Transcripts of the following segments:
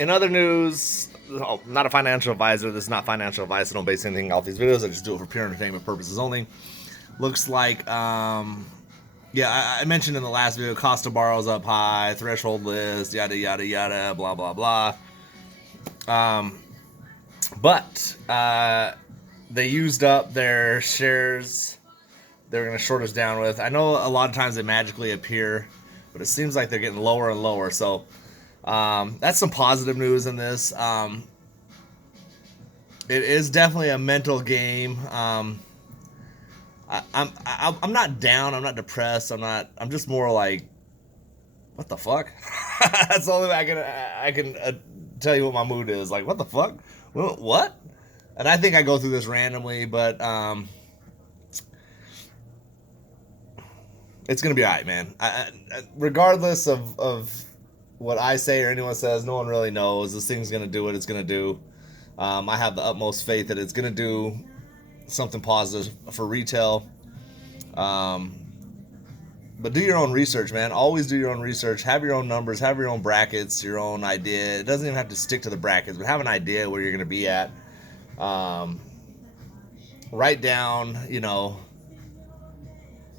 In other news, oh, not a financial advisor. This is not financial advice. I don't base anything off these videos. I just do it for pure entertainment purposes only. Looks like, yeah, I mentioned in the last video, cost to borrow is up high, threshold list, yada, yada, yada, blah, blah, blah. But they used up their shares they're going to short us down with. I know a lot of times they magically appear, but it seems like they're getting lower and lower. So that's some positive news in this. It is definitely a mental game. I'm not down. I'm not depressed. I'm just more like, what the fuck? That's the only way I can tell you what my mood is. Like, what the fuck? What? And I think I go through this randomly, but it's gonna be all right, man. Regardless of what I say or anyone says, no one really knows. This thing's gonna do what it's gonna do. I have the utmost faith that it's gonna do something positive for retail. But do your own research, man. Always do your own research. Have your own numbers. Have your own brackets. Your own idea. It doesn't even have to stick to the brackets, but have an idea where you're gonna be at. Write down,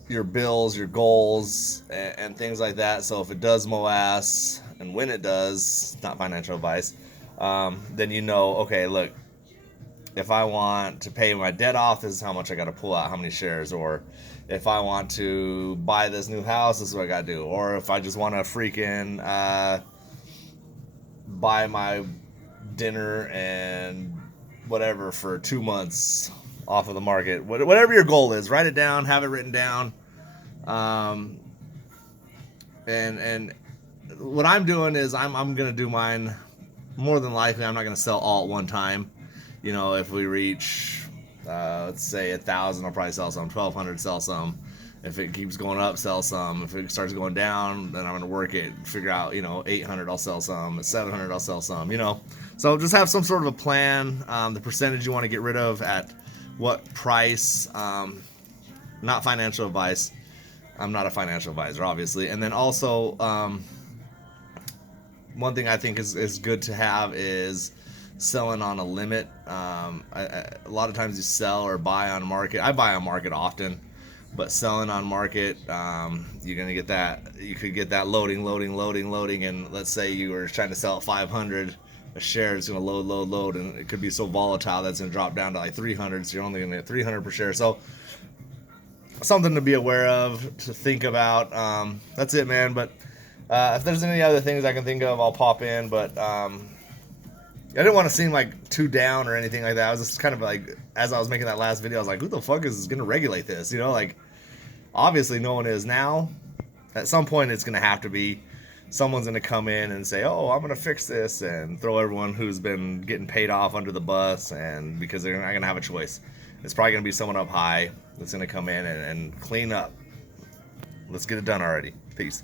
your bills, your goals, and things like that. So if it does mow ass, and when it does, not financial advice, then okay, look, if I want to pay my debt off, this is how much I got to pull out, how many shares. Or if I want to buy this new house, this is what I got to do. Or if I just want to freaking buy my dinner and whatever for 2 months off of the market, whatever your goal is, write it down, have it written down. And what I'm doing is I'm gonna do mine. More than likely, I'm not gonna sell all at one time. If we reach, let's say 1,000, I'll probably sell some. 1,200, sell some. If it keeps going up, sell some. If it starts going down, then I'm gonna work it, figure out, 800, I'll sell some. At 700, I'll sell some. So just have some sort of a plan. The percentage you want to get rid of at what price. Not financial advice. I'm not a financial advisor, obviously. And then also, one thing I think is good to have is selling on a limit. A lot of times you sell or buy on market. I buy on market often, but selling on market, you're gonna get that. You could get that loading, and let's say you were trying to sell at 500. A share is going to load, and it could be so volatile that's going to drop down to like 300. So you're only going to get 300 per share. So something to be aware of, to think about. That's it, man. But if there's any other things I can think of, I'll pop in. But I didn't want to seem like too down or anything like that. I was just kind of like, as I was making that last video, I was like, who the fuck is going to regulate this? Like, obviously no one is now. At some point it's going to have to be. Someone's going to come in and say, oh, I'm going to fix this, and throw everyone who's been getting paid off under the bus, and because they're not going to have a choice. It's probably going to be someone up high that's going to come in and clean up. Let's get it done already. Peace.